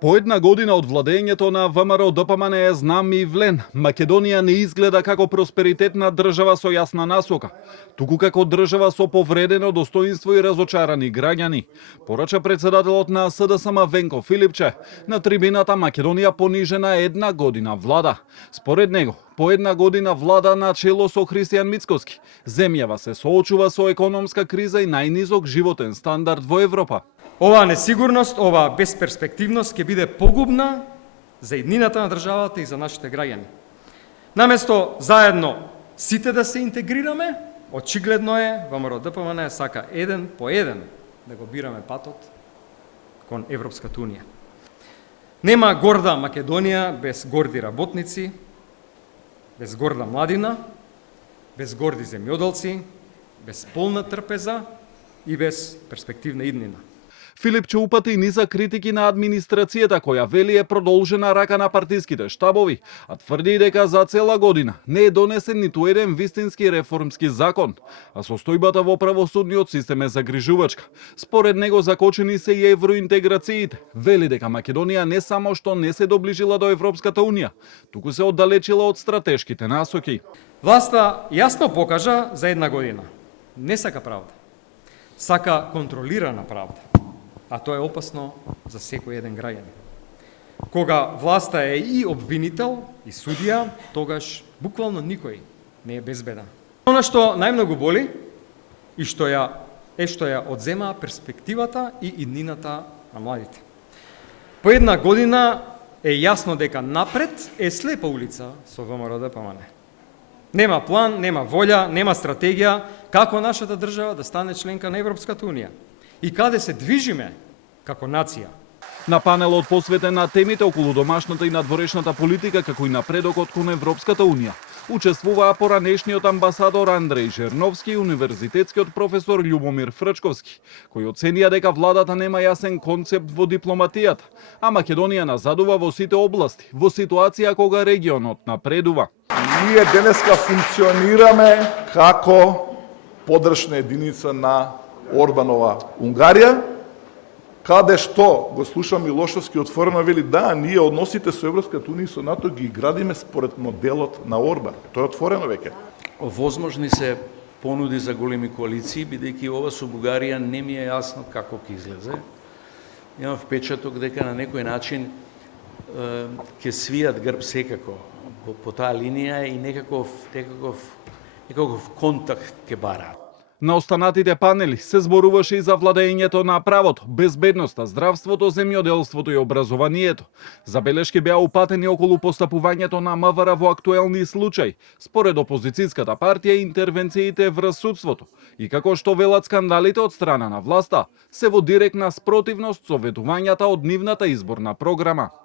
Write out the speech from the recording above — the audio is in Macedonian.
По една година од владењето на ВМРО ДПМН е знам и влен. Македонија не изгледа како просперитетна држава со јасна насока, туку како држава со повредено достоинство и разочарани граѓани, порача председателот на СДСМ Венко Филипче на трибината Македонија понижена една година влада. Според него, по една година влада на чело со Христијан Мицкоски, земјава се соочува со економска криза и најнизок животен стандард во Европа. Оваа несигурност, оваа безперспективност ќе биде погубна за иднината на државата и за нашите граѓани. Наместо заедно сите да се интегрираме, очигледно е ВМРО ДПМН сака еден по еден да го бираме патот кон Европската унија. Нема горда Македонија без горди работници, без горда младина, без горди земјоделци, без полна трпеза и без перспективна иднина. Филипче упати низа критики на администрацијата која вели е продолжена рака на партиските штабови, а тврди дека за цела година не е донесен ниту еден вистински реформски закон, а состојбата во правосудниот систем е загрижувачка. Според него закочени се и евроинтеграциите. Вели дека Македонија не само што не се доближила до Европската унија, туку се оддалечила од стратешките насоки. Власта јасно покажа за една година. Не сака правда. Сака контролирана правда. А тоа е опасно за секој еден граѓанин. Кога власта е и обвинител, и судија, тогаш буквално никој не е безбеден. Она што најмногу боли и што ја одзема перспективата и иднината на младите. По една година е јасно дека напред е слепа улица со ВМРО ДПМН. Нема план, нема волја, нема стратегија како нашата држава да стане членка на Европската унија. И каде се движиме како нација. На панелот посветен на темите околу домашната и надворешната политика, како и напредокот кон Европската унија, учествуваа поранешниот амбасадор Андреј Жерновски и универзитетскиот професор Љубомир Фрчковски, кои оценија дека владата нема јасен концепт во дипломатијата, а Македонија назадува во сите области, во ситуација кога регионот напредува. Ние денеска функционираме како подршна единица на Орбанова Унгарија, каде што го слушам Милошовски отворено вели да, ние односите со Европската унија и со НАТО ги градиме според моделот на Орбан. Тоа е отворено веќе. Возможни се понуди за големи коалиции, бидејќи ова со Бугарија не ми е јасно како ќе излезе. Имам впечаток дека на некој начин ќе свијат грб секако по таа линија и некаков контакт ќе бараат. На останатите панели се зборуваше и за владењето на правото, безбедноста, здравството, земјоделството и образованието. Забелешки беа упатени околу постапувањето на МВР во актуелни случаи, според опозицијската партија интервенциите врз судството и како што велат скандалите од страна на власта, се во директна спротивност со ветувањата од нивната изборна програма.